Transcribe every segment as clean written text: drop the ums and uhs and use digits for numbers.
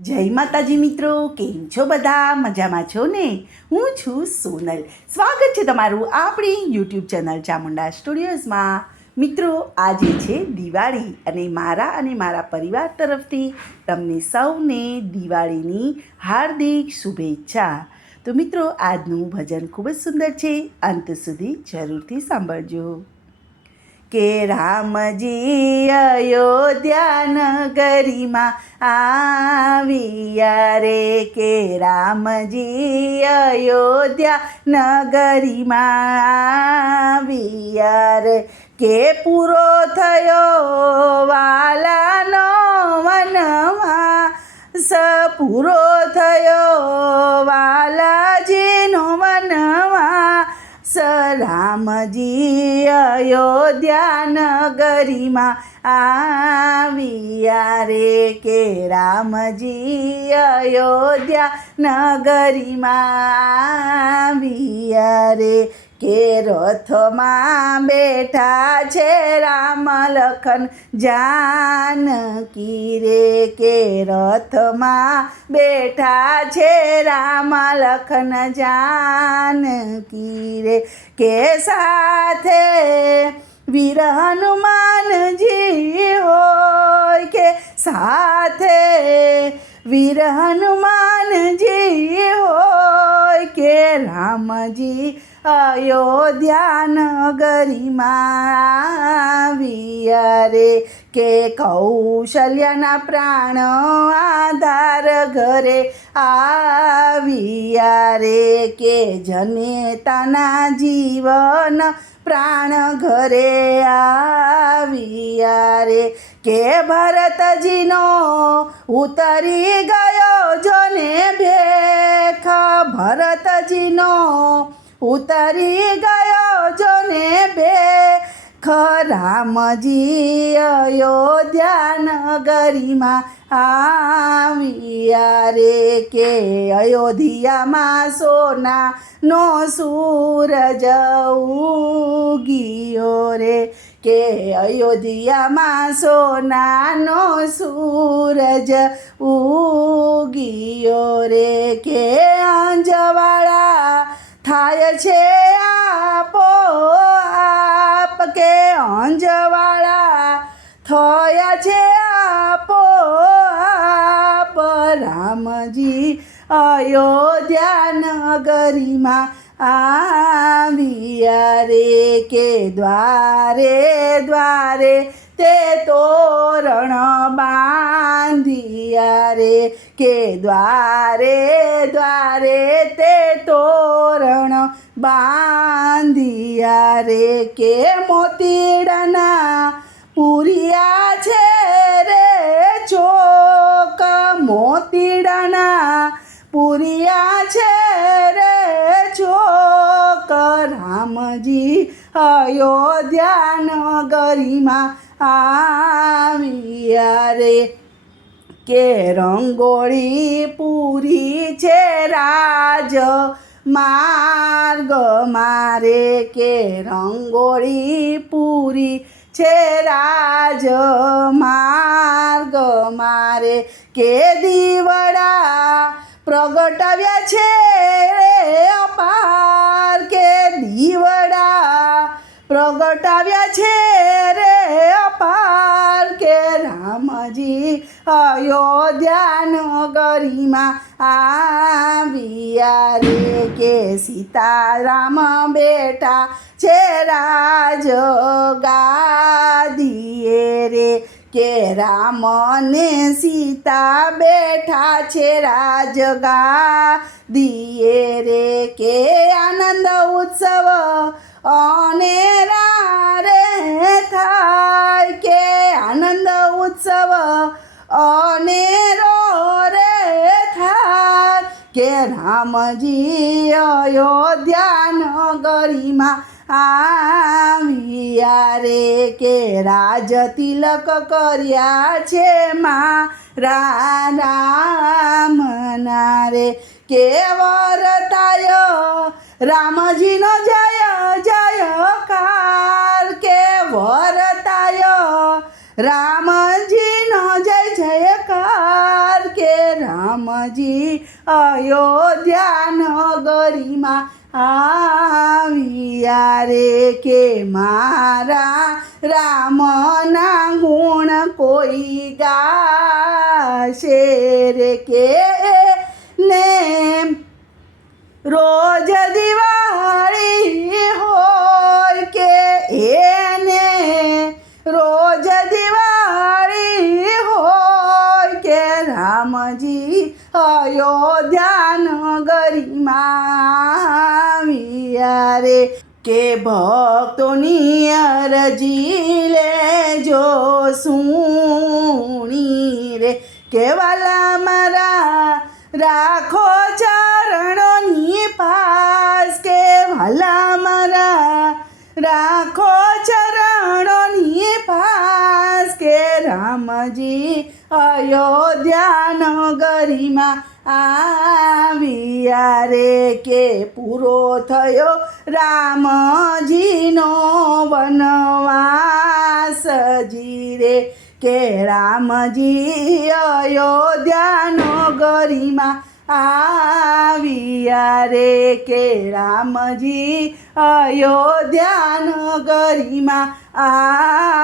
જય માતાજી મિત્રો, કેમ છો બધા? મજામાં છો ને? હું છું સોનલ. સ્વાગત છે તમારું આપણી યુટ્યુબ ચેનલ ચામુંડા સ્ટુડિયોઝમાં. મિત્રો, આજે છે દિવાળી અને મારા પરિવાર તરફથી તમને સૌને દિવાળીની હાર્દિક શુભેચ્છા. તો મિત્રો, આજનું ભજન ખૂબ જ સુંદર છે, અંત સુધી જરૂરથી સાંભળજો. કે રામજી અયોધ્યા નગરીમાં આવ્યા રે, કે રામજી અયોધ્યા નગરીમાં આવ્યા રે, કે પૂરો થયો વાલાનો વનવાસ, પૂરો થયો વાલાજીનો વનવાસ. રામજી અયોધ્યા નગરીમાં આવ્યા રે, કે રામજી અયોધ્યા નગરીમાં આવ્યા રે, કે રથમાં બેઠા છે રામ લખન જાનકી રે, કે રથમાં બેઠા છે રામ લખન જાનકી રે, કે સાથે વીર હનુમાનજી હોય, કે સાથે વીર હનુમાનજી હોય, કે રામજી અયોધ્યા નગરીમાં આવ્યા રે, કે કૌશલ્યના પ્રાણ આધાર ઘરે આવ્યા રે, કે જનેતાના જીવન પ્રાણ ઘરે આવ્યા રે, કે ભરતજીનો ઉતરી ગયો જોને ભેખ, ભરતજીનો ઉતરી ગયો જોને ભેખ, રામજી અયોધ્યા નગરીમાં આવ્યા રે, કે અયોધ્યામાં સોનાનો સૂરજ ઉગ્યો રે, કે અયોધ્યામાં સોનાનો સૂરજ ઉગ્યો રે, કે અંજવાળા થાય છે આપોઆપ, કે અંજવાળા થયા છે આપોઆપ, રામજી અયોધ્યા નગરીમાં આવ્યા રે, કે દ્વારે દ્વારે તે તોરણ બાંધિયા રે, કે દ્વારે દ્વારે તે તોરણ બાંધિયા રે, કે મોતીડાના પૂરિયા છે રે ચોક, મોતીડાના પૂરિયા છે રે ચોક, રામજી અયોધ્યા નગરીમાં આવ્યા રે, કે રંગોળી પૂરી છે રાજ માર્ગ મારે, કે રંગોળી પૂરી છે રાજ માર્ગ મારે, કે દીવડા પ્રગટાવ્યા છે રે અપાર, કે દીવડા પ્રગટાવ્યા છે રે અપાર, કે રામજી અયોધ્યા નગરીમાં આવ્યા રે, કે સીતારામ બેઠા છે રાજ ગાદીએ રે, કે રામ ને સીતા બેઠા છે રાજ ગાદીએ રે, કે આનંદ ઉત્સવ અનેરા રે થાય, કે આનંદ ઉત્સવ અનેરો રે થાય, કે રામજી અયોધ્યા નગરીમાં આવ્યા રે, કે રાજ તિલક કર્યા છે રામના રે, કે વરતાય રામજીનો જય જયકાર, કે વરતાય રામજીનો જય જયકાર, કે રામ રામજી અયોધ્યા નગરીમાં આવ્યા રે કે મારા રામના ગુણ કોઈ ગાશે રે કે ને રોજ દિવાળી હોય કે એને રોજ દિવાળી હોય કે રામજી અયોધ્યા નગરીમાં આવ્યા રે કે ભક્તોની અરજી લેજો સુણી રે કે વાલા મારા રાખો ચરણોની પાસ કે વાલા મારા રાખો ચરણોની પાસ કે રામજી અયોધ્યા નગરીમાં આવ્યા રે કે પૂરો થયો રામજીનો વનવાસ જી રે કે રામજી અયોધ્યા નગરીમાં આવ્યા રે કે રામજી અયોધ્યા નગરીમાં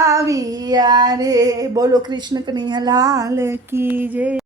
આવ્યા રે. બોલો કૃષ્ણ કનૈયા લાલ કી જય.